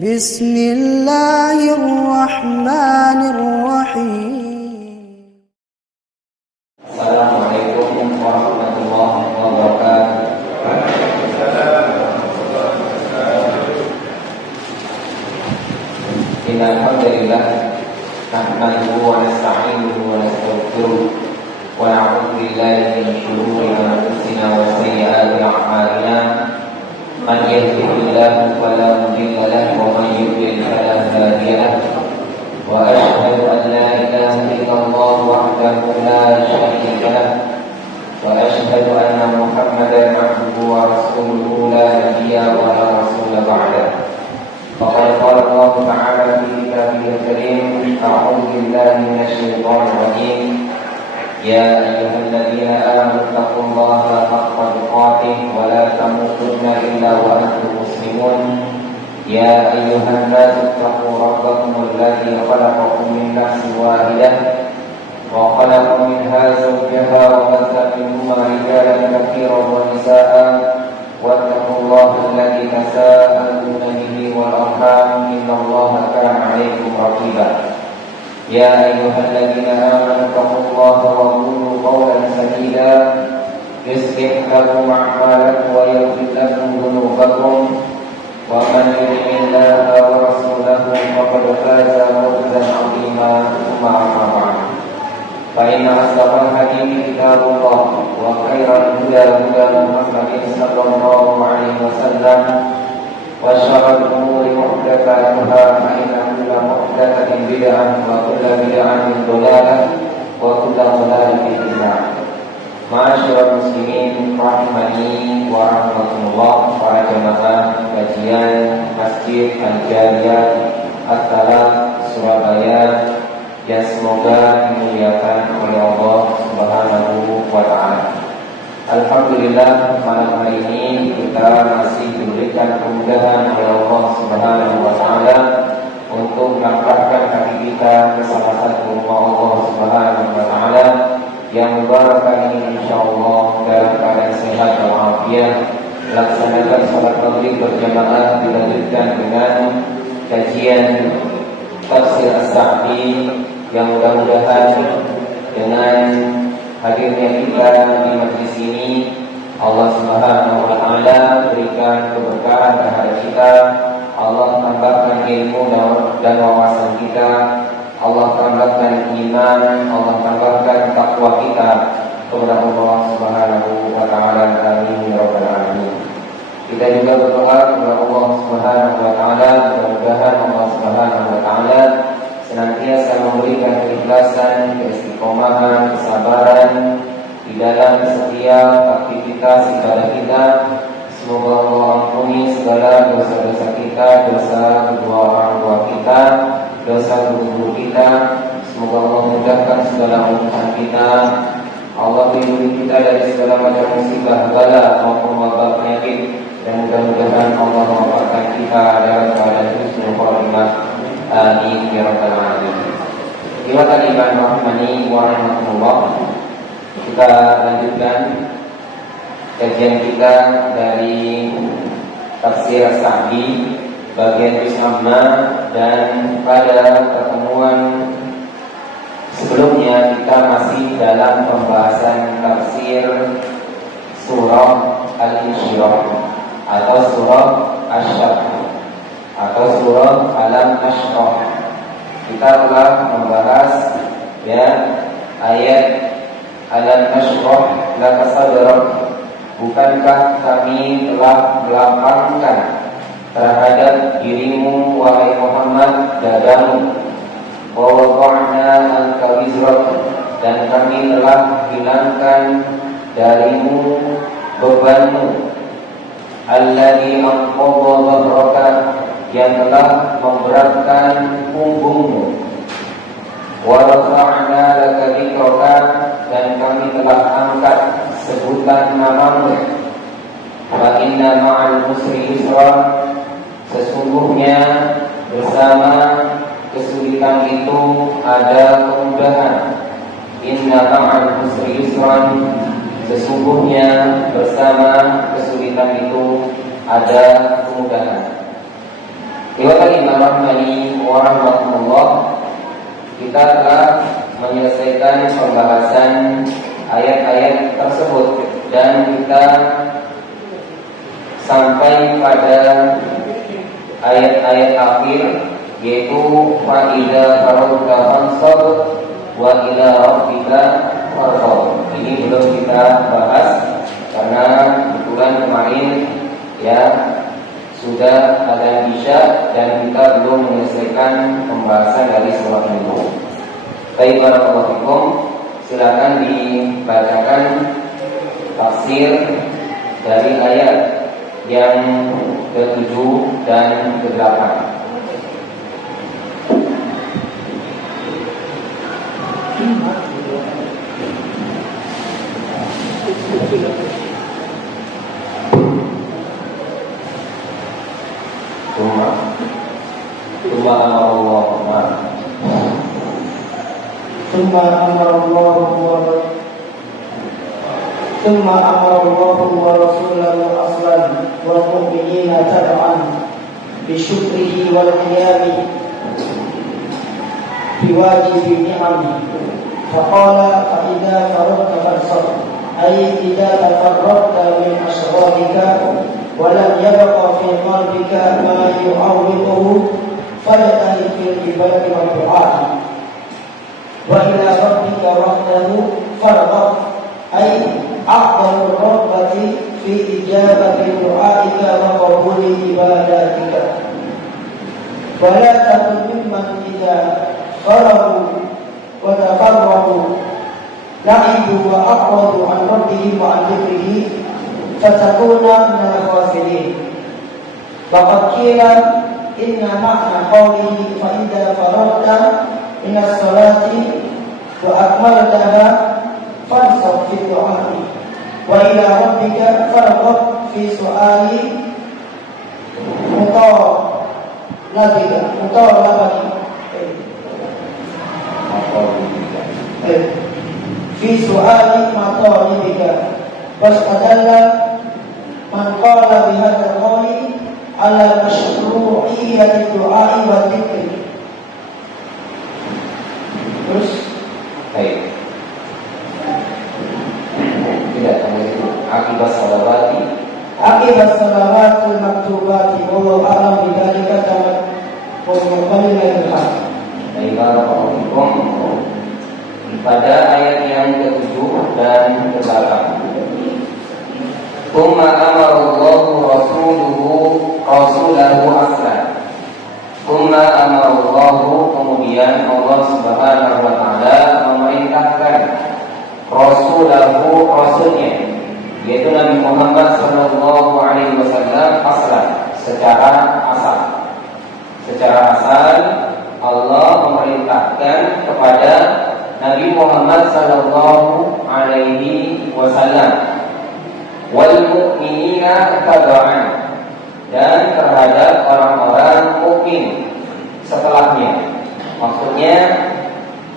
Bismillahirrahmanirrahim. Assalamualaikum warahmatullahi wabarakatuh. Innal hamdalillah nahmaduhu wa nasta'inuhu wa nastaghfiruh wa na'udzu billahi min shururi anfusina wa sayyiati a'malina. Man yahdihillahu fala mudilla lahu wa man yudlil fala hadiya lahu. Wa asyhadu an la ilaha illallah wahdahu la syarika lahu wa asyhadu anna Muhammadan 'abduhu wa rasuluhu la nabiyya wa la rasula ba'dahu. Faqad qala Allah ta'ala fi kitabihil karim, a'udzu billahi minasy syaithanir rajim. Ya ayyuhalladzina amanu taqullaha haqqa tuqatih wa la tamutunna illa wa antum muslimun. Ya ayyuhan nasu taqu rabbakum alladzi khalaqakum min nafsin wahidah wa khalaqa minha zawjaha wa batha minhuma rijalan katsiran wa nisaa'a wattaqullaha alladzi tasaaluna bihi wal arham innallaha kana 'alaykum raqiba. Ya ayyuhalladzina amanu taqullaha wa qulu qawlan sadida yuslih lakum a'malakum wa yaghfir lakum dhunubakum wa man yuti'illaha wa rasulahu faqad faza fawzan 'azima. Amma ba'du. Fa inna asdaqal hadithi kitabullah wa khairal huda Muhammadin sallallahu alaihi wasallam wa syarrul umuri muhdatsatuha fa inna kulla muhdatsatin bid'ah wa kulla bid'atin dhalalah wa kulla dhalalatin fi nar. Ma'asyiral muslimin rahimani wa rahmatullah, para jamaah kajian Masjid Al-Jariyah At-Talaq Surabaya yang semoga dimuliakan oleh Allah Subhanahu wa ta'ala. Alhamdulillah, malam hari ini kita masih diberikan kemudahan oleh Allah Subhanahu wa ta'ala untuk melangkahkan kaki kita ke salah satu rumah Allah Subhanahu wa ta'ala yang mubarak ini, insyaallah dalam keadaan sehat dan walafiat. Melaksanakan salat maghrib berjamaah dilanjutkan dengan kajian tafsir As-Sa'di yang mudah-mudahan dengan hadirnya kita di majlis ini Allah Subhanahu wa ta'ala berikan keberkahan terhadap kita. Allah tambahkan ilmu dan wawasan kita. Allah tambahkan iman, Allah tambahkan takwa kita kepada Allah Subhanahu wa ta'ala. Amin ya rabbal alamin. Kita juga berdoa kepada Allah Subhanahu wa ta'ala, mudah-mudahan Allah Subhanahu wa ta'ala senantiasa memberikan keikhlasan, keistiqomahan, kesabaran di dalam setiap aktivitas ibadah kita. Semoga Allah ampuni segala dosa-dosa kita, dosa kedua orang tua kita, dosa guru kita. Semoga Allah mudahkan segala urusan kita. Allah lindungi kita dari segala macam musibah, bala maupun wabah penyakit, dan mudah-mudahan Allah mewafatkan kita dalam keadaan husnul khotimah. Amin ya rabbal alamin. Ikhwatal iman rahimani wa rahmatullah. Kita lanjutkan kajian kita dari tafsir As-Sa'di bagian Islamna, dan pada pertemuan sebelumnya kita masih dalam pembahasan tafsir surah Al-Insyirah atau surah Asy-Syaqqah atau surah Al-Ashrah. Kita telah membahas ayat Al-Ashrah laka sadrak. Bukankah kami telah melapangkan terhadap dirimu wahai Muhammad dadamu, wa wada'na anka wizrak, dan kami telah hilangkan darimu bebanmu, alladzi anqadha dhahraka, yang telah memberatkan punggungmu, wa rafa'na laka dzikraka, dan kami telah angkat sebutan namamu, fa inna ma'al usri yusra, sesungguhnya bersama kesulitan itu ada kemudahan. Inna ma'al usri yusran, sesungguhnya bersama kesulitan itu ada kemudahan. Ikhwani rahimani wa rahmatullah, kita telah menyelesaikan pembahasan ayat-ayat tersebut dan kita sampai pada ayat-ayat akhir, yaitu fa idza faragta fansab wa ila rabbika farghab. Ini belum kita bahas karena kebetulan kemarin ya sudah ada Isya dan kita belum menyelesaikan pembahasan dari sholat itu. Baik, barakallahu fikum, silakan dibacakan tafsir dari ayat yang ke-7 dan ke-8. ثم أمر الله ورسوله أصلا والمؤمنين تبعا بشكره والقيام بواجب نعمه فقال فإذا فرغت فانصب، أي إذا تفرغت من أشغالك ولم يبق في قلبك ما يعوضه فاجتهد في العبادة والدعاء وإلى ربك وحده فارغب، أي أعظم الرغبة في إجابة دعائك وقبول عباداتك، ولا تكن ممن إذا فرغوا وتفرغوا لعبوا وأعرضوا عن ربهم وعن ذكره فتكون من الخاسرين. وقد قيل إن معنى قوله فإذا فرغت من الصلاة وأكملتها فانصب في الدعاء وإلى ربك فارغب في سؤال مطالبك في سؤال مطالبك. واستدل من قال بهذا القول على مشروعية الدعاء والذكر. Terus baik. Tidak hanya itu, akibat salawatul maktubati wallahu a'lam bidzalika tamat wa yuqallil al-haq. Baik, barakallahu fikum. Pada ayat yang ke-7 dan ke-8. Tsumma amara Allahu rasulahu aslan. Tsumma amara Allahu, kemudian Allah Subhanahu wa taala memerintahkan rasulahu, rasulnya, yaitu Nabi Muhammad sallallahu alaihi wasallam aslan, secara asal. Secara asal Allah memerintahkan kepada Nabi Muhammad sallallahu alaihi wasallam wal mu'minina taba'an, dan terhadap orang-orang mukmin setelahnya. Maksudnya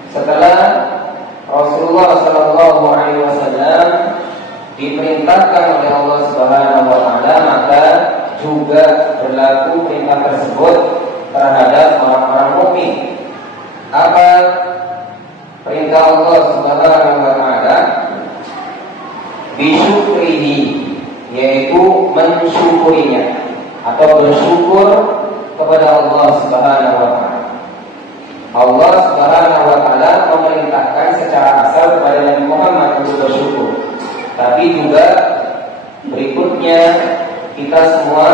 setelah Rasulullah sallallahu alaihi wasallam diperintahkan oleh Allah Subhanahu wa taala, maka juga berlaku perintah tersebut terhadap orang-orang mukmin. Apa perintah Allah Subhanahu wa taala? Bisyukrihi, yaitu mensyukurinya atau bersyukur kepada Allah Subhanahu wa taala. Allah Subhanahu wa taala memerintahkan secara asal kepada Nabi Muhammad untuk bersyukur. Tapi juga berikutnya kita semua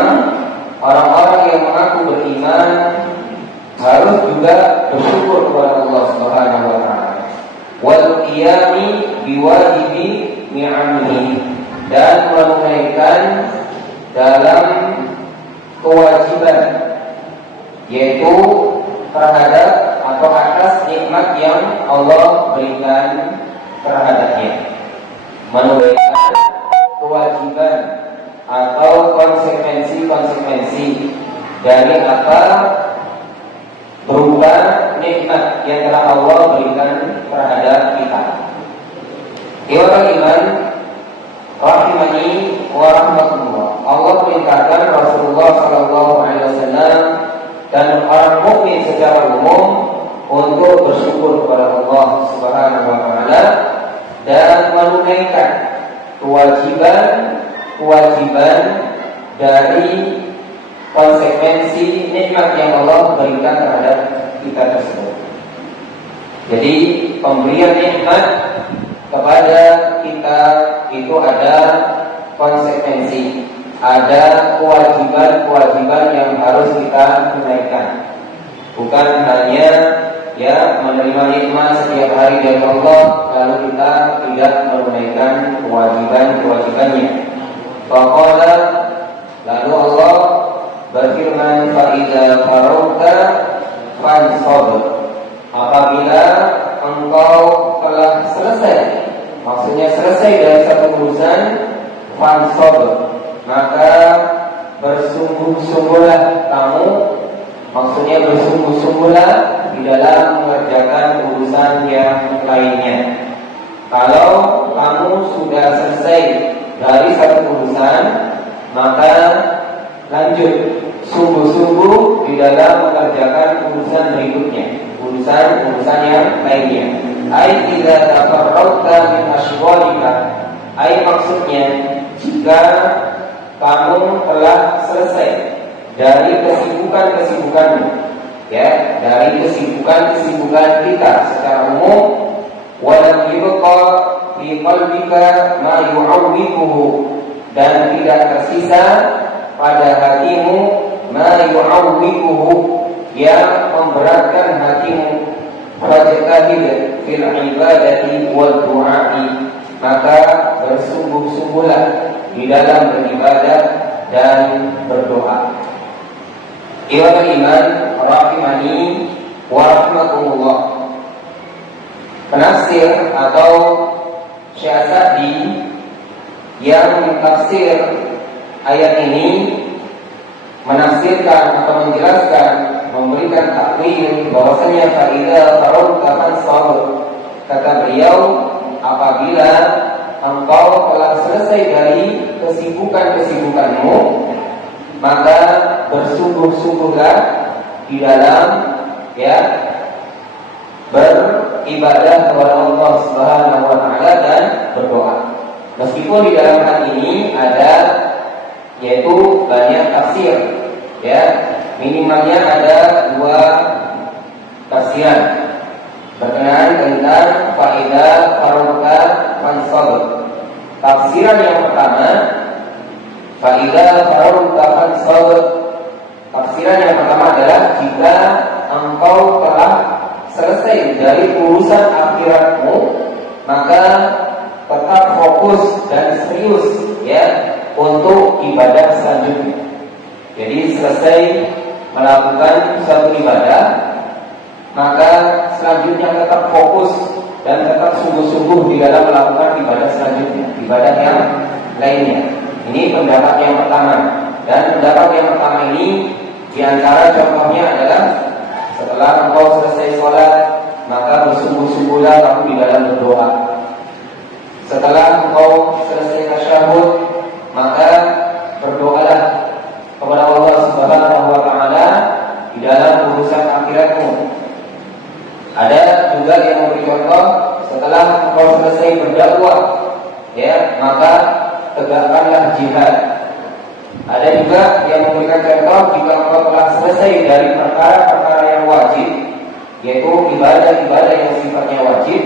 orang-orang yang mengaku beriman harus juga bersyukur kepada Allah Subhanahu wa taala. Wal qiyami biwajibi ni'amihi, dan menunaikan dalam kewajiban, yaitu terhadap atau atas nikmat yang Allah berikan terhadapnya. Menunaikan kewajiban atau konsekuensi dari apa berupa nikmat yang telah Allah berikan terhadap kita. Orang iman, rahimani wa rahmatullah. Allah perintahkan Rasulullah sallallahu alaihi wasallam dan orang mukmin secara umum untuk bersyukur kepada Allah Subhanahu wa taala dan menunaikan kewajiban dari konsekuensi nikmat yang Allah berikan terhadap kita tersebut. Jadi pemberian nikmat kepada kita itu ada konsekuensi, ada kewajiban yang harus kita tunaikan. Bukan hanya menerima nikmat setiap hari dari Allah lalu kita tidak menunaikan kewajibannya. Faqala, lalu Allah berfirman, fa idza faragta fansab, apabila engkau telah selesai, maksudnya selesai dari satu urusan, fansab, maka bersungguh-sungguhlah kamu, maksudnya bersungguh-sungguhlah di dalam mengerjakan urusan yang lainnya. Kalau kamu sudah selesai dari satu urusan, maka lanjut sungguh-sungguh di dalam mengerjakan urusan berikutnya, urusan yang lainnya. Ai idza tafarraqta min ashghalika, ai maksudnya jika kamu telah selesai dari kesibukan-kesibukanmu, dari kesibukan kita secara umum, walam yubqa fi qalbika ma yu'awwiquhu, dan tidak tersisa pada hatimu ma yu'awwiquhu, yang memberatkan hatimu, fajtahid fil ibadati wal du'a'i, maka bersungguh-sungguhlah di dalam beribadah dan berdoa. Iwan iman rahimani wa rahmatullah. Penafsir atau Syekh Sa'di yang mentafsir ayat ini menafsirkan atau menjelaskan, memberikan takwil bahwasanya fa idza faragta fansab, kata beliau, apabila engkau telah selesai dari kesibukanmu, maka bersungguh-sungguhlah di dalam beribadah kepada Allah Subhanahu wa taala dan berdoa. Meskipun di dalam hal ini ada yaitu banyak tafsir, minimalnya ada 2 tafsiran berkenaan tentang faedah faragta fansab. Tafsiran yang pertama, faedah faragta fansab, tafsiran yang pertama adalah jika engkau telah selesai dari urusan akhiratmu, maka tetap fokus dan serius untuk ibadah selanjutnya. Jadi selesai melakukan suatu ibadah, maka selanjutnya tetap fokus dan tetap sungguh-sungguh di dalam melakukan ibadah selanjutnya, ibadah yang lainnya. Ini pendapat yang pertama. Dan pendapat yang pertama ini diantara contohnya adalah setelah engkau selesai sholat, maka bersungguh-sungguhlah kamu di dalam berdoa. Setelah engkau selesai tasyahud, maka berdoalah kepada Allah Subhanahu wa taala di dalam urusan akhiratmu. Ada juga yang memberi contoh, setelah engkau selesai berdakwah, maka tegakkanlah jihad. Ada juga yang memberikan contoh, jika engkau telah selesai dari perkara-perkara yang wajib, yaitu ibadah-ibadah yang sifatnya wajib,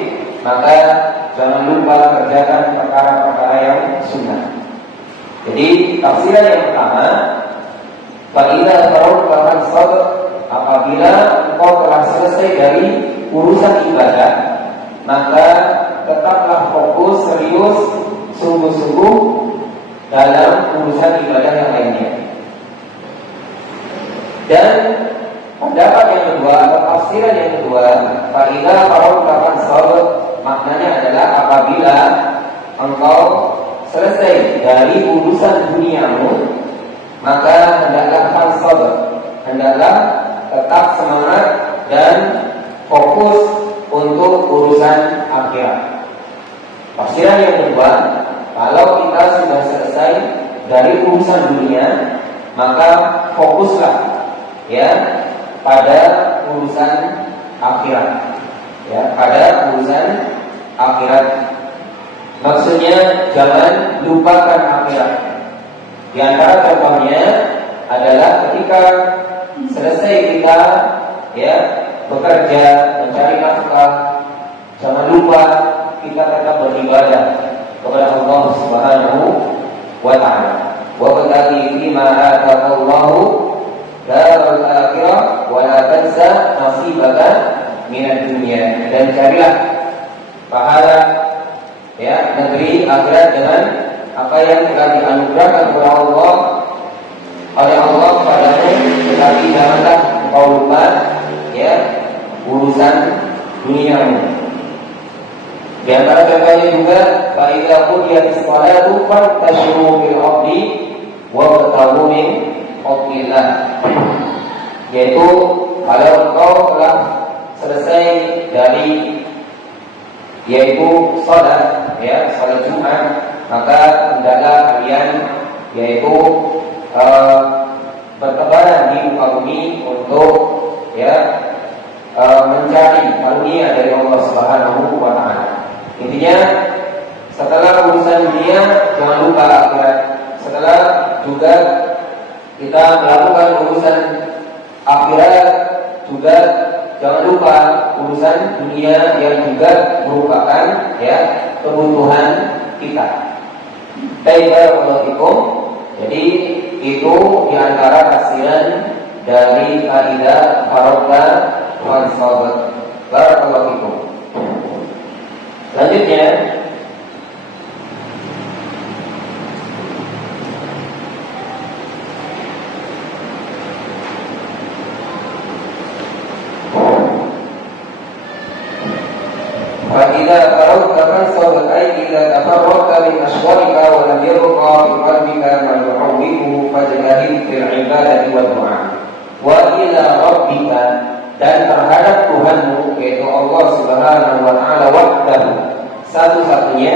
maka jangan lupa kerjakan perkara-perkara yang sunnah. Jadi tafsiran yang pertama, fa'idza faragta fansab, apabila engkau telah selesai dari urusan ibadah, maka tetaplah fokus, serius, sungguh-sungguh dalam urusan ibadah yang lainnya. Dan pendapat yang kedua atau tafsiran yang kedua, fa'idza faragta fansab, maknanya adalah apabila engkau selesai dari urusan duniamu, maka hendaklah fansab, hendaklah tetap semangat dan fokus untuk urusan akhirat. Tafsiran yang kedua, kalau kita dari urusan dunia, maka fokuslah ya pada urusan akhirat. Ya, pada urusan akhirat. Maksudnya jangan lupakan akhirat. Di antara contohnya adalah ketika selesai kita ya bekerja mencari nafkah, jangan lupa kita tetap beribadah kepada Allah Subhanahu wa taala. Wa bataghi fima ataqallahu darul akhirah wa la tansa nasibaka minad dunya. Dan carilah pahala ya negeri akhirat dengan apa yang telah dianugerahkan oleh Allah padamu, tetapi janganlah engkau lupa ya urusan duniamu. Di antara contohnya juga fa idza qudiyatis shalatu fantashiru fil ardi wabtaghu min fadlillah. Yaitu kalau engkau telah selesai dari yaitu salat ya salat Jumat, maka hendaklah kalian yaitu bertebaran di muka bumi untuk ya mencari karunia dari Allah Subhanahu wa taala. Intinya setelah urusan dunia jangan lupa akhirat. Setelah juga kita melakukan urusan akhirat juga jangan lupa urusan dunia yang juga merupakan ya kebutuhan kita. Baiklah, jadi itu diantara tafsiran dari kaidah barokah wal sabat. Barakallahu fikum. Selanjutnya فإذا فرغت فانصب أي إذا تفرغت من أشغالك ولم يبقى في قلبك ما يعوضه فاجتهد في العبادة والدعاء وإلى ربك. Dan terhadap Tuhanmu yaitu Allah Subhanahu wa taala wahdahu satu-satunya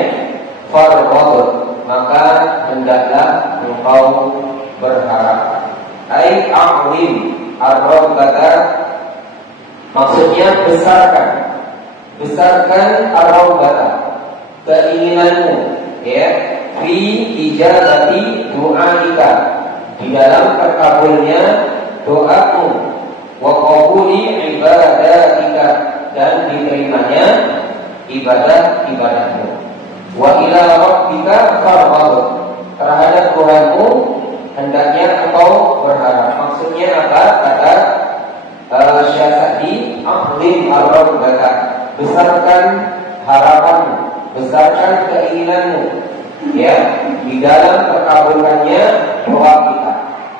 farghab, maka hendaklah engkau berharap. Ai a'zim ar-rabbaka, maksudnya besarkan ar-rabbaka, keinginanmu ya fi ijabati du'aika, di dalam terkabulnya doamu, wa qabuli ibadatika, dan diterimanya ibadah-ibadahmu. Wa ila rabbika farghab, terhadap Tuhanmu hendaknya engkau berharap. Maksudnya apa? Kata Syasadi aqlim ar-rabbaka, besarkan harapanmu, besarkan keinginanmu ya di dalam terkabulkannya doa kita.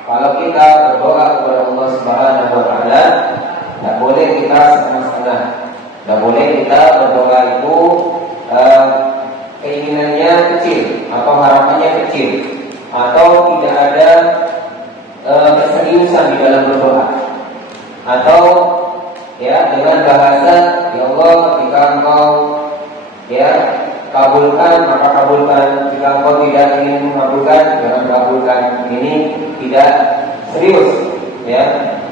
Kalau kita berdoa kepada Allah Subhanahu wa taala, tidak boleh kita setengah-setengah. Tidak boleh kita berdoa itu keinginannya kecil atau harapannya kecil, atau tidak ada keseriusan di dalam berdoa, atau ya dengan bahasa ya Allah jika engkau ya kabulkan maka kabulkan, jika engkau tidak ingin mengabulkan jangan kabulkan. Ini tidak serius ya.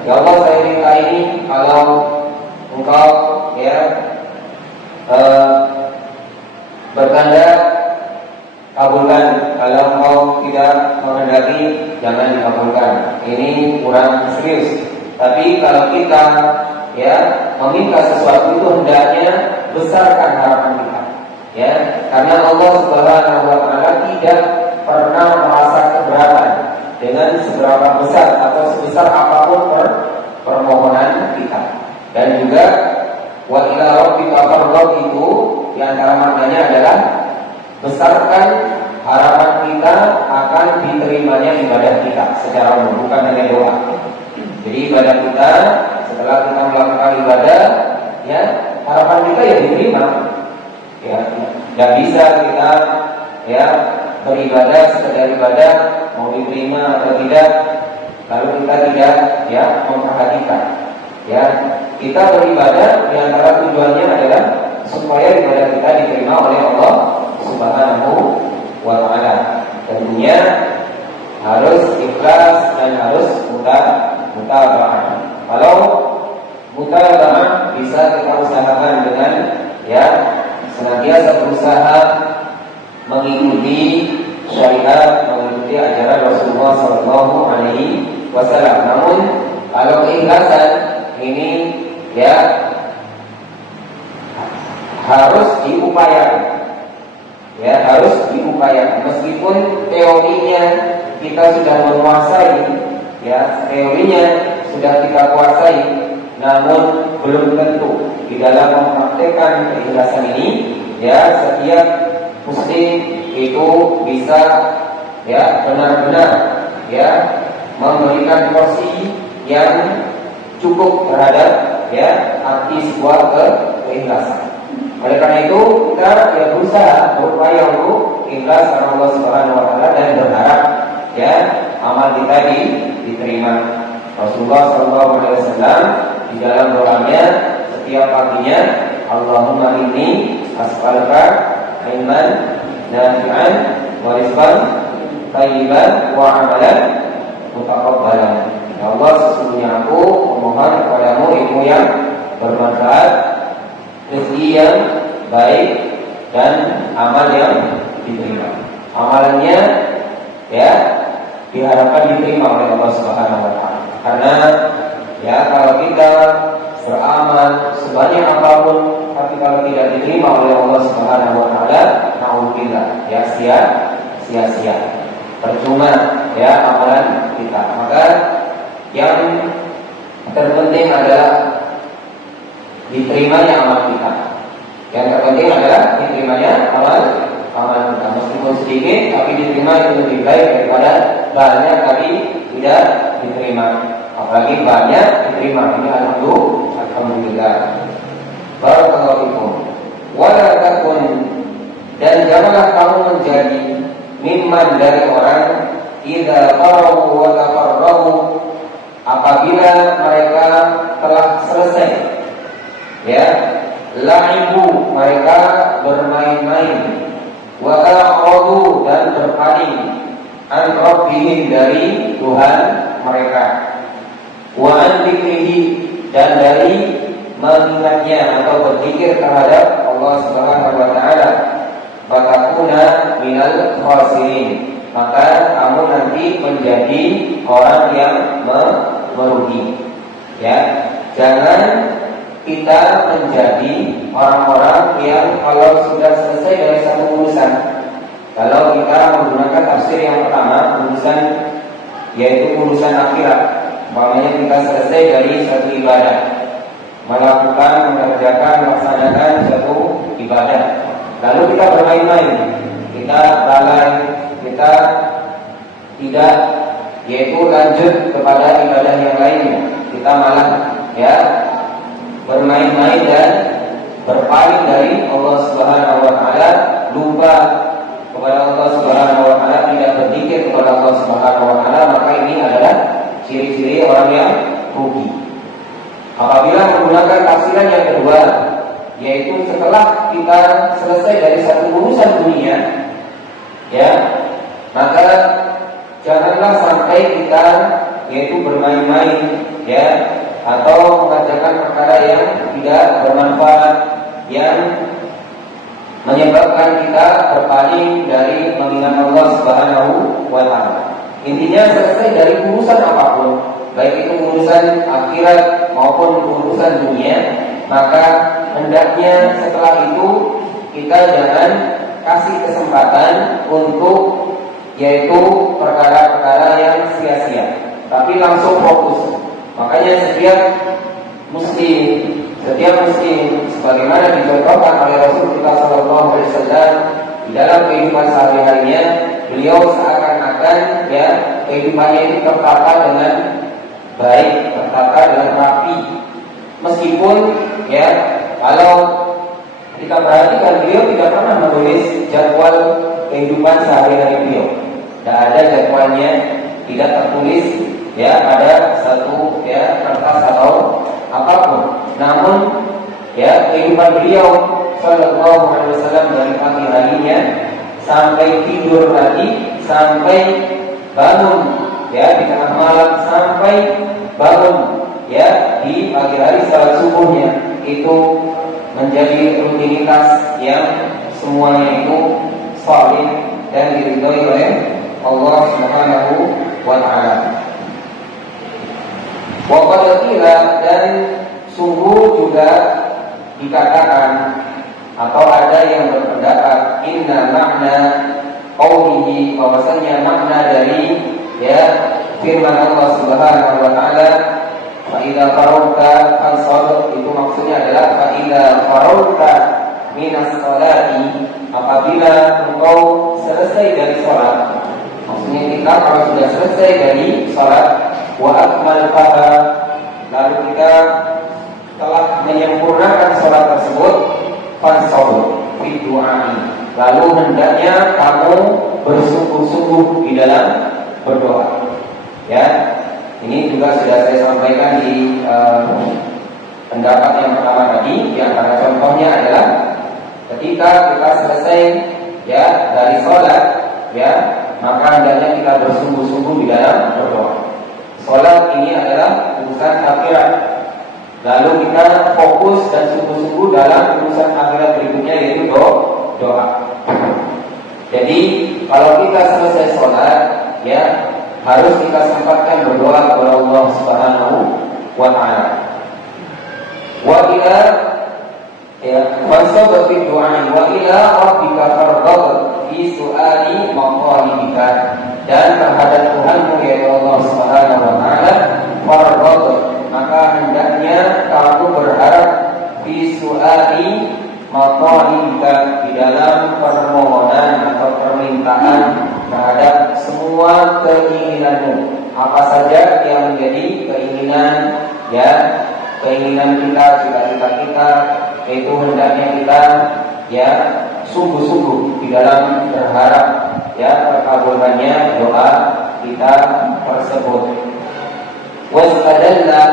Ya Allah saya minta ini, kalau engkau ya berkehendak kabulkan, kalau engkau tidak menghendaki jangan dikabulkan. Ini kurang serius. Tapi kalau kita ya meminta sesuatu itu hendaknya besarkan harapan kita ya, karena Allah Subhanahu wa taala tidak pernah merasa keberatan dengan seberapa besar atau sebesar apapun permohonan kita. Dan juga wa ila rabbika farghab itu di antara maknanya adalah besarkan harapan kita akan diterimanya ibadah kita secara umum, bukan hanya doa. Jadi ibadah kita setelah kita melakukan ibadah ya harapan kita ya diterima. Ya, tidak bisa kita ya beribadah sekedar ibadah mau diterima atau tidak, lalu kita tidak ya memperhatikan. Ya, kita beribadah di antara tujuannya adalah supaya ibadah kita diterima oleh Allah Subhanahu wa taala. Tentunya Rasulullah Sallallahu Alaihi Wasallam. Namun kalau keikhlasan ini ya harus diupayakan, ya harus diupayakan. Meskipun teorinya kita sudah menguasai, ya teorinya sudah kita kuasai, namun belum tentu di dalam mempraktekkan keikhlasan ini, ya setiap muslim itu bisa ya benar-benar ya memberikan porsi yang cukup terhadap ya arti sebuah keikhlasan. Oleh karena itu kita ya berusaha berupaya untuk ikhlas karena Allah Subhanahu Wa Taala dan berharap ya amal kita diterima. Rasulullah Sallallahu Alaihi Wasallam di dalam doanya setiap paginya, Allahumma inni as'aluka ilman nafi'an wa rizqan thayyiban wa amalan mutaqabbalan. Ya Allah, sesungguhnya aku memohon kepadamu ilmu yang bermanfaat, rezeki yang baik, dan amal yang diterima. Amalannya ya diharapkan diterima oleh Allah Subhanahu Wa Taala. Karena ya kalau kita beramal sebanyak apapun, tapi kalau tidak diterima oleh Allah Subhanahu Wa Taala, naudzubillah, ya sia-sia, percuma ya amalan kita. Maka yang terpenting adalah diterimanya amal kita. Yang terpenting adalah diterimanya amal kita. Meskipun sedikit, tapi diterima itu lebih baik daripada banyak tapi tidak diterima. Apalagi banyak diterima. Ini alhamdulillah. Barakallahu fikum. Wala takun, dan janganlah kamu menjadi mimman dari orang idza farahu wa tafarrahu, apabila mereka telah selesai ya la'ibu, mereka bermain-main, wa a'radu, dan berpaling an rabbihim, dari Tuhan mereka, wa an dzikrihi, dan dari mengingatnya atau berzikir terhadap Allah Subhanahu Wa Taala, fatakuna minal khasirin, maka kamu nanti menjadi orang yang merugi. Ya, jangan kita menjadi orang-orang yang kalau sudah selesai dari satu urusan, kalau kita menggunakan tafsir yang pertama, urusan yaitu urusan akhirat, umpamanya kita selesai dari satu ibadah, melakukan, mengerjakan, melaksanakan suatu ibadah, lalu kita bermain-main, kita lalai, kita tidak yaitu lanjut kepada ibadah yang lainnya, kita malah ya bermain-main dan berpaling dari Allah Subhanahu Wa Taala, lupa kepada Allah Subhanahu Wa Taala, tidak berzikir kepada Allah Subhanahu Wa Taala, maka ini adalah ciri-ciri orang yang rugi. Apabila menggunakan tafsiran yang kedua, yaitu setelah kita selesai dari satu urusan dunia, ya, maka janganlah sampai kita yaitu bermain-main, ya, atau mengerjakan perkara yang tidak bermanfaat, yang menyebabkan kita berpaling dari mengingat Allah Subhanahu Wa Taala. Intinya selesai dari urusan apapun, baik itu urusan akhirat maupun urusan dunia, maka hendaknya setelah itu kita jangan kasih kesempatan untuk yaitu perkara-perkara yang sia-sia, tapi langsung fokus. Makanya setiap muslim sebagaimana dicontohkan oleh Rasul kita Sallallahu Alaihi Wasallam di dalam kehidupan sehari-harinya, beliau seakan-akan ya kehidupannya itu tertata dengan baik, tertata dengan rapi. Meskipun ya kalau kita perhatikan, beliau tidak pernah menulis jadwal kehidupan sehari-hari beliau. Tidak ada jadwalnya, tidak tertulis ya ada satu ya kertas atau apapun. Namun ya kehidupan beliau Sallallahu Alaihi Wasallam dari pagi harinya sampai tidur lagi, sampai bangun ya di tengah malam, sampai bangun ya di pagi hari salat subuhnya, itu menjadi rutinitas yang semuanya itu solid dan diridhoi oleh Allah Subhanahu wa taala. Wa qad qila, dan sungguh juga dikatakan atau ada yang berpendapat inna makna qaulihi, bahwasanya makna dari firman Allah Subhanahu wa taala fa idza faragta fansab, itu maksudnya adalah fa idza faragta minas sholati, apabila engkau selesai dari sholat. Maksudnya kita kalau sudah selesai dari sholat, wa akmaltaha, lalu kita telah menyempurnakan sholat tersebut, fansab fi du'ai, lalu hendaknya kamu bersungguh-sungguh di dalam berdoa. Ya, ini juga sudah saya sampaikan di pendapat yang pertama tadi. Yang antara contohnya adalah ketika kita selesai dari sholat, maka hendaknya kita bersungguh-sungguh di dalam berdoa. Sholat ini adalah urusan akhirat, lalu kita fokus dan sungguh-sungguh dalam urusan akhirat berikutnya, yaitu doa. Jadi kalau kita selesai sholat, harus kita sempatkan berdoa kepada Allah Subhanahu wa taala. Wa ila fansab fi du'a wa ila rabbika farghab fi su'ali maqalibika, dan terhadap Tuhanmu yaitu Allah Subhanahu wa taala farghab, maka hendaknya kamu berharap fi su'ali maqalibika, di dalam permohonan atau permintaan terhadap semua keinginanmu, apa saja yang menjadi keinginan keinginan kita, cita-cita kita, itu hendaknya kita sungguh-sungguh di dalam berharap terkabulkannya doa kita tersebut. Wastadalla,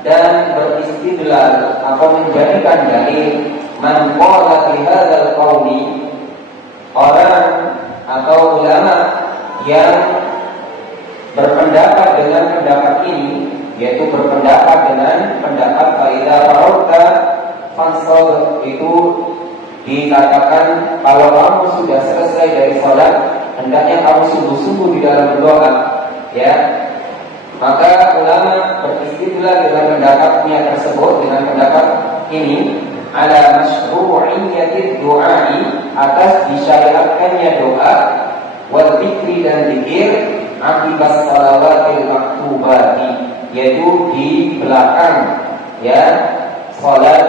dan beristidlal atau menjadikan dalil man qala bi hadzal qawli, orang atau ulama yang berpendapat dengan pendapat ini, yaitu berpendapat dengan pendapat faida farauta fansod, itu dikatakan kalau kamu sudah selesai dari sholat, hendaknya kamu sungguh-sungguh di dalam berdoa. Maka ulama beristidlal dengan pendapatnya tersebut, dengan pendapat ini, ala masyru'iyyatid du'ai, atas disyariatkannya doa, wal dzikri, dan zikir, akibas shalawatil maktubati, yaitu di belakang salat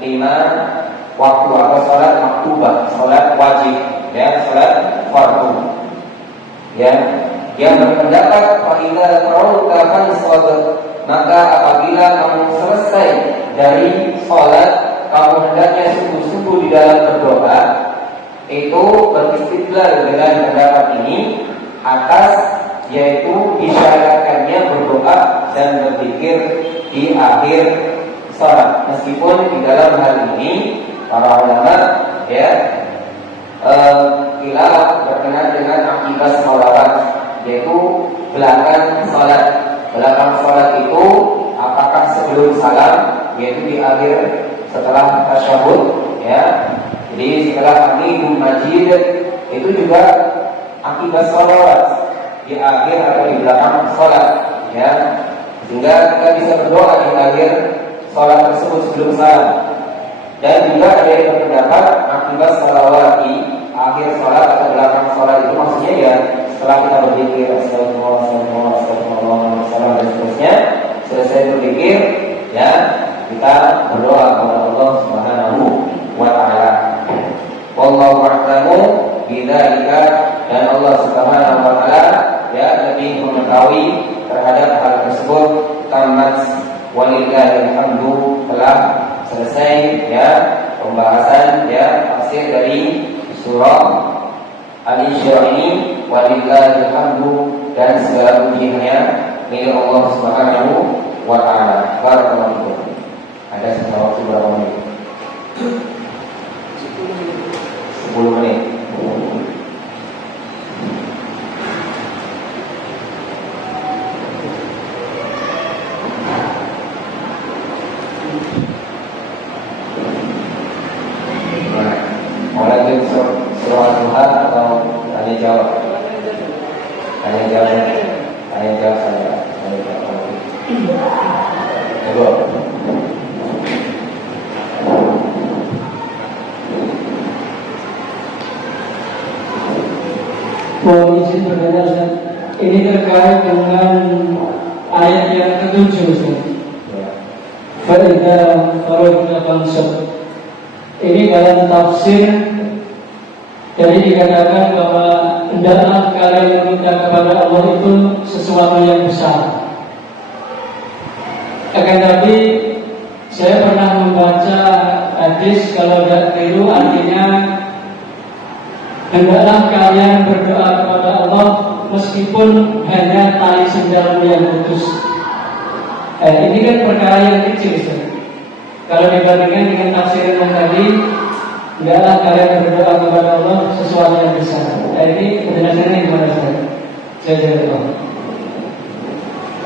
5 waktu atau salat maktubah, salat wajib, salat fardu. Yang berpendapat fa'idza farauta fansab, maka apabila kamu selesai dari salat, kamu hendaknya sungguh-sungguh di dalam berdoa. Itu beristidlal dengan pendapat ini atas, yaitu disyariatkannya berdoa dan berzikir di akhir salat. Meskipun di dalam hal ini para ulama khilaf berkenaan dengan akibat sholawat, yaitu belakang salat. Belakang salat itu apakah sebelum salam, yaitu di akhir setelah tasyahud, jadi setelah Hamidul Majid, itu juga akibat sholawat di akhir atau di belakang salat, sehingga kita bisa berdoa di akhir salat tersebut sebelum salam. Dan juga ada yang berpendapat akibat sholawat di akhir salat atau belakang salat, itu maksudnya setelah kita berzikir astagfirullah, astagfirullah, astagfirullah, dan seterusnya, selesai berzikir, kita berdoa kepada Allah Subhanahu wa taala. Wallahu a'lamu bidzalika, dan Allah Subhanahu wa taala lebih mengetahui terhadap hal tersebut. Tamat walillahil hamdu, telah selesai pembahasan tafsir dari surah Al-Isra ini. Walillahil hamdu, dan segala pujiannya milik Allah Subhanahu wa taala. Barakallahu fikum. Ada sisa waktu berapa menit? 10 menit. Mau lanjut surah Al-Duha atau tanya jawab? Mohon izin bertanya Ustaz. Ini terkait dengan ayat yang ke-7 Ustaz. Fa'idha faragna fansab. Ini dalam tafsir, jadi dikatakan bahwa hendaklah kalian meminta kepada Allah itu sesuatu yang besar. Akan tapi saya pernah membaca hadis, kalau tidak keliru artinya hendaklah kalian berdoa kepada Allah meskipun hanya tali sendalmu yang putus. Ini kan perkara yang kecil Ustaz. Kalau dibandingkan dengan tafsir yang tadi, hendaklah kalian berdoa kepada Allah sesuatu yang besar. Ini penjelasannya gimana Ustaz? Saya jawab.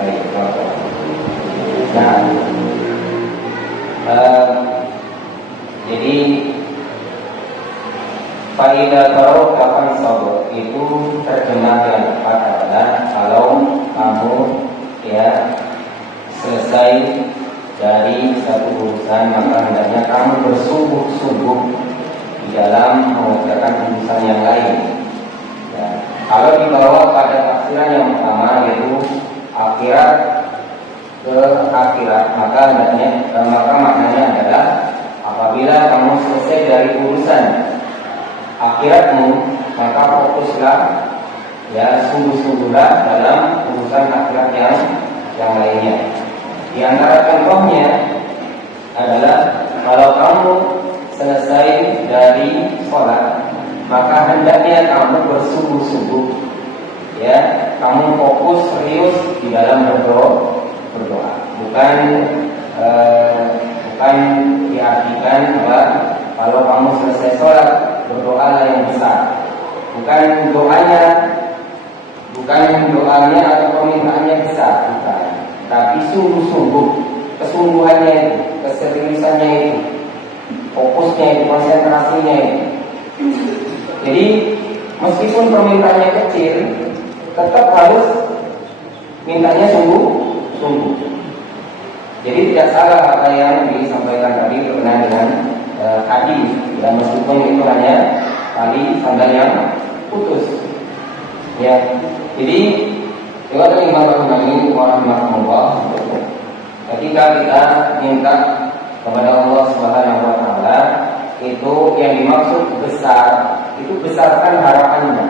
Baik, nah, jadi faidah taruh kapan sabur itu terjemah yang tepat adalah kalau kamu ya selesai dari satu urusan, maka hendaknya kamu bersungguh-sungguh di dalam mengerjakan urusan yang lain. Ya, kalau dibawa pada tafsiran yang pertama yaitu akhirat ke akhirat, maka maknanya adalah apabila kamu selesai dari urusan akhiratmu, maka fokuslah ya sungguh-sungguhlah dalam urusan akhirat yang lainnya. Di antara contohnya adalah kalau kamu selesai dari sholat, maka hendaknya kamu bersungguh-sungguh ya, kamu fokus serius di dalam berdoa. Bukan diartikan bahwa kalau kamu selesai sholat berdoalah yang besar. Bukan doanya atau permintaannya besar, bukan. Tapi sungguh-sungguh, kesungguhannya itu, keseriusannya itu, fokusnya itu, konsentrasinya itu. Jadi meskipun permintaannya kecil, tetap harus mintanya sungguh-sungguh. Jadi tidak salah apa yang disampaikan tadi berkenaan dengan hadis, dan meskipun itu hanya tali sandal yang putus. Ya, jadi lewat Imam warahmatullah, ketika kita minta kepada Allah Subhanahu wa taala, itu yang dimaksud besar, itu besarkan harapannya.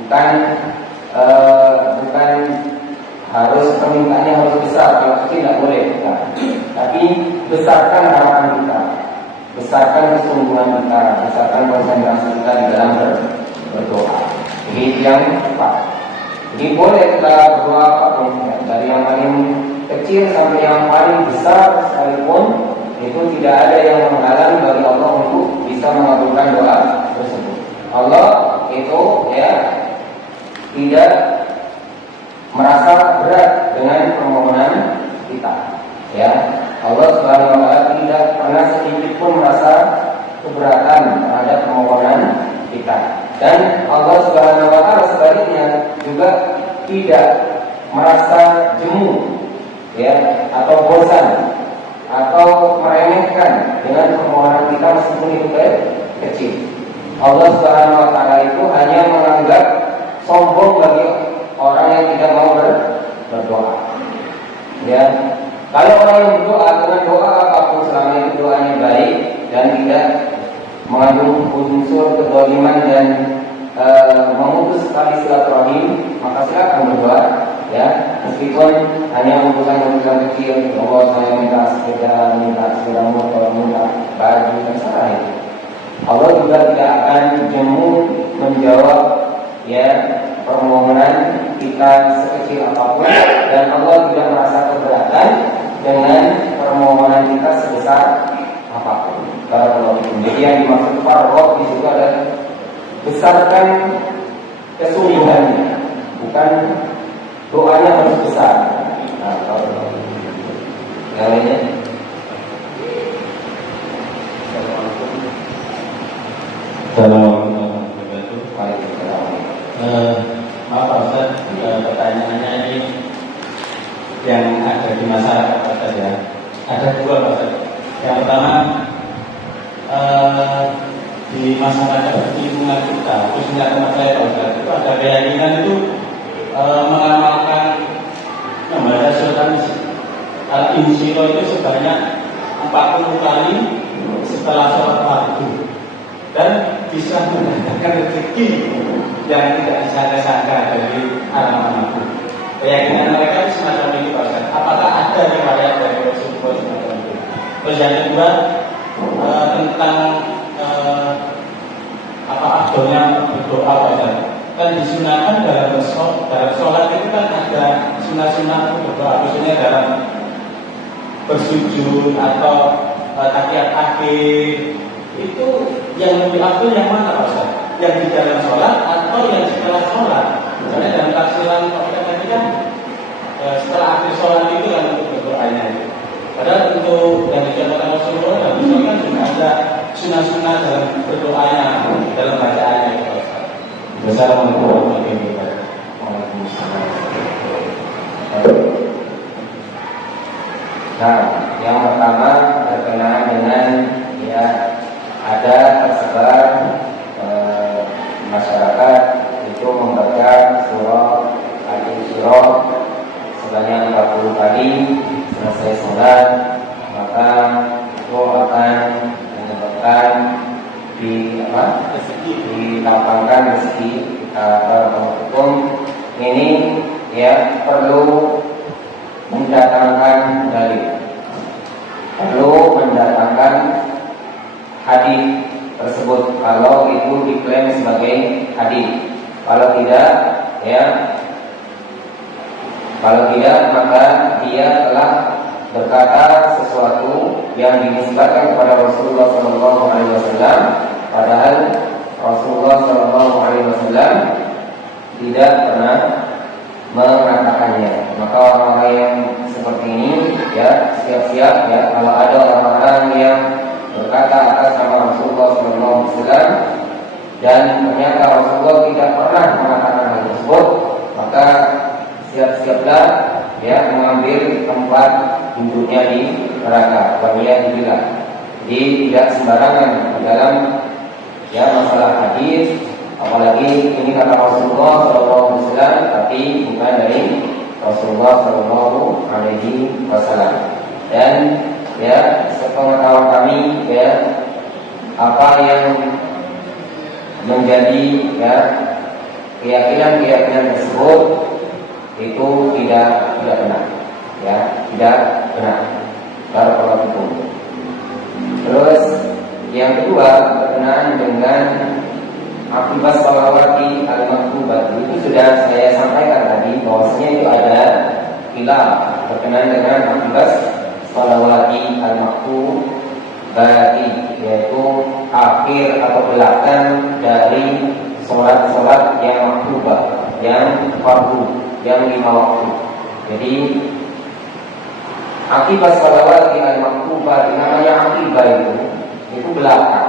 Bukan harus permintaannya harus besar, kalau kecil tidak boleh, bukan. Tapi besarkan harapan kita, besarkan kesungguhan kita, besarkan konsentrasi kita di dalam berdoa. Ini yang tepat. Jadi boleh kita berdoa apapun, ya, dari yang paling kecil sampai yang paling besar sekalipun, itu tidak ada yang menghalang bagi Allah untuk bisa mengabulkan doa tersebut. Allah itu ya tidak merasa berat dengan permohonan kita. Ya, Allah Subhanahu wa taala tidak pernah sedikit pun merasa keberatan terhadap permohonan kita. Dan Allah Subhanahu wa taala sebaliknya juga tidak merasa jemu ya, atau bosan atau meremehkan dengan permohonan kita meskipun itu kecil. Allah Subhanahu wa taala itu hanya menganggap sombong bagi orang yang tidak mau berdoa. Ya, kalau orang yang berdoa dengan doa apapun selama itu doanya baik dan tidak mengandung unsur kezaliman dan memutus tali silaturahim, maka silakan berdoa. Ya, meskipun hanya urusan-urusan kecil, Allah saya minta sepeda motor, minta baju, terserah itu. Allah juga tidak akan jemu menjawab ya permohonan kita sekecil apapun, dan Allah tidak merasa keberatan dengan permohonan kita sebesar apapun. Kalau jadi yang dimaksud farroh di situ adalah besarkan kesungguhannya, bukan doanya harus besar. Nah, kalau yang lainnya. Maaf Pak Ustaz, pertanyaannya ini yang ada di masyarakat Pak Ustaz ya. Ada dua Pak Ustaz. Yang pertama, di masyarakat di lingkungan kita, khususnya tempat saya Pak Ustaz, itu ada keyakinan itu mengamalkan membaca surat Al-Insyirah itu sebanyak 40 kali setelah sholat fardu dan bisa mendapatkan rezeki yang tidak disangka-sangka dari arah manapun. Keyakinan mereka itu semacam itu Pak Ustaz. Apakah ada riwayat dari Rasulullah semacam itu? Terus yang kedua tentang apa abdulnya berdoa Pak Ustaz. Kan disunahkan dalam sholat itu kan ada sunah-sunah berdoa, maksudnya dalam bersujud atau tahiyat akhir itu yang lebih afdal yang mana Pak Ustaz? Yang di dalam sholat atau yang setelah sholat? Misalnya dalam tafsiran tadi kan setelah akhir sholat itu kan untuk berdoanya itu. Padahal untuk yang dicontohkan Rasulullah dan Rasulullah kan juga ada sunah-sunah dalam berdoanya, dalam bacaannya itu Pak Ustaz. Wassalamualaikum warahmatullahi wabarakatuh. Nah, yang pertama berkenaan dengan ya ada tersebar masyarakat itu membaca surah Al-Insyirah sebanyak 40 kali selesai sholat, maka itu akan menyebabkan dilapangkan rezeki. Hukum ini ya perlu mendatangkan dalil, perlu mendatangkan hadis tersebut kalau itu diklaim sebagai hadis. Kalau tidak, ya, kalau tidak maka dia telah berkata sesuatu yang dinisbatkan kepada Rasulullah SAW, padahal Rasulullah SAW tidak pernah mengatakannya. Maka orang-orang yang seperti ini ya siap-siap ya kalau ada orang-orang yang berkata atas nama Rasulullah SAW dan ternyata Rasulullah tidak pernah mengatakan hal tersebut, maka siap-siaplah ya mengambil tempat duduknya di neraka. Waliyadzubillah. Jadi tidak sembarangan dalam ya masalah hadis, apalagi ini kata Rasulullah SAW, tapi bukan dari Rasulullah SAW. Dan ya sepengetahuan kami ya apa yang menjadi ya keyakinan tersebut itu tidak benar, ya tidak benar. Barakallahu. Terus yang kedua berkenaan dengan akibat sholawati al-maktubah, itu sudah saya sampaikan tadi bahwasanya itu ada khilaf berkenaan dengan akibat sholawati al-maktubah, yaitu akhir atau belakang dari sholat-sholat yang maktubah, yang fardu, yang 5 waktu. Jadi akibat sholawati al-maktubah, namanya akibat itu belakang,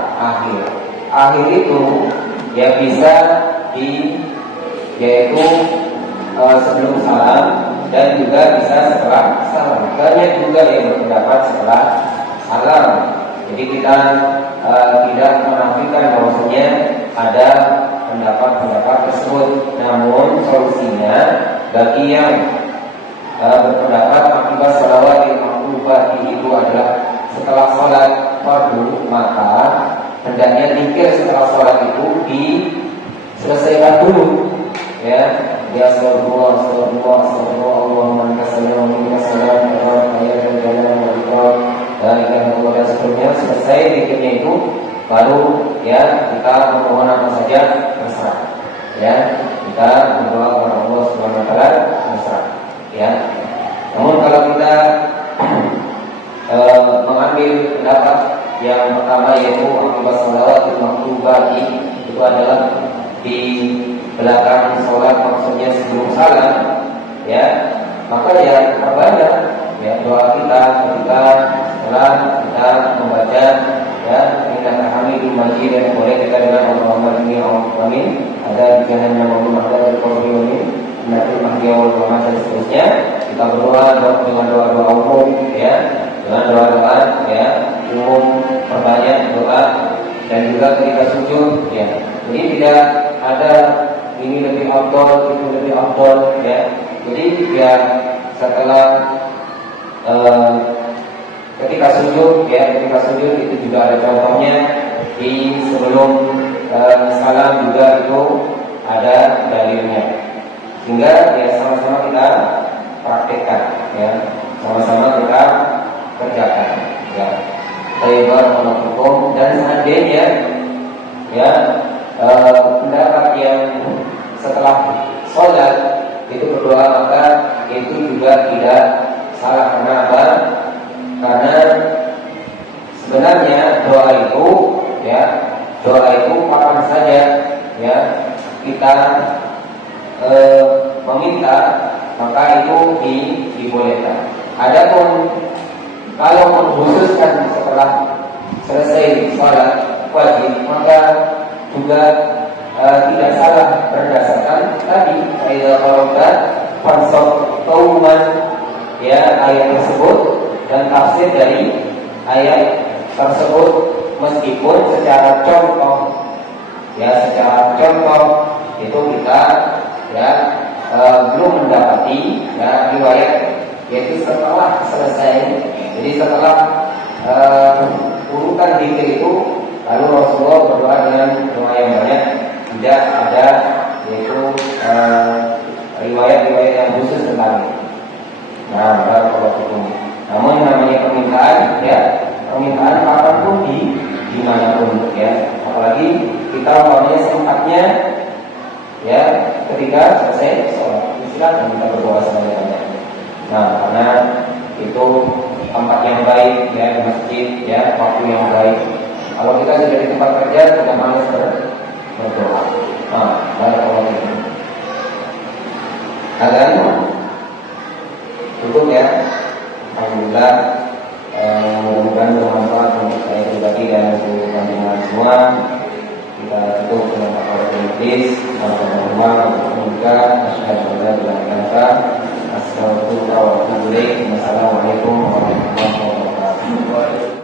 akhir itu ya bisa yaitu sebelum salam dan juga bisa setelah salam. Banyak juga yang berpendapat setelah salam. Jadi kita tidak menafikan bahwasanya ada pendapat tersebut. Namun solusinya bagi yang berpendapat akibat sholawat yang maktubah itu adalah setelah sholat fardu, maka hendaknya zikir setelah sholat itu diselesaikan dulu, ya. Ya astagfirullah, Allahumma kasalam wa kasalam dan seterusnya. Selesai zikirnya itu, baru ya kita memohon apa saja terserah, ya kita berdoa kepada Allah Subhanahu Wa Taala terserah, ya. Namun kalau kita mengambil pendapat yang pertama yaitu akibat sholawatul maktubah, itu adalah di belakang sholat, maksudnya sebelum salam, ya, maka ya perbanyak ya doa kita ketika sholat, kita membaca ya innaka hamidum majid, dan boleh kita dengan Allahumma inni amin, ada di kanannya maupun ada di kolom nanti mahdia wal mamat dan seterusnya. Kita berdoa dengan doa-doa umum, ya, dengan doa-doa ya umum, perbanyak doa, dan juga ketika sujud, ya. Jadi tidak ada ini lebih afdol, itu lebih afdol, ya. Jadi ya setelah ketika sujud itu juga ada contohnya, di sebelum salam juga itu ada dalilnya, sehingga ya sama-sama kita praktekkan, ya, sama-sama kita kerjakan, ya. Tayyibah hukum. Dan seandainya ya pendapat yang setelah sholat itu berdoa, maka itu juga tidak salah. Karena apa? Karena sebenarnya doa itu kapan saja ya kita meminta, maka itu dibolehkan. Adapun kalau mengkhususkan setelah selesai sholat wajib, maka juga tidak salah berdasarkan tadi ayat al-Qur'an fansab tauman, ya, ayat tersebut dan tafsir dari ayat tersebut, meskipun secara contoh itu kita ya belum mendapati ya riwayat, yaitu setelah selesai. Jadi setelah urutan zikir itu, lalu Rasulullah berdoa dengan doa yang banyak, tidak ada yaitu riwayat-riwayat yang khusus tentang itu. Nah, barakallahu. Namun namanya permintaan, ya, permintaan kapanpun dimanapun, ya. Apalagi kita umpamanya sempatnya, ya, ketika selesai sholat, silakan kita berdoa sebanyak-banyaknya. Nah, karena itu tempat yang baik, ya, di masjid, ya, waktu yang baik. Kalau kita sudah di tempat kerja, sudah malas berdoa. Nah, barakallahu. Kalian cukup, ya. Alhamdulillah, mudah-mudahan bermanfaat untuk saya pribadi dan untuk panjenengan semua. Kita tutup dengan kafaratul majlis. Assalamualaikum warahmatullahi wabarakatuh.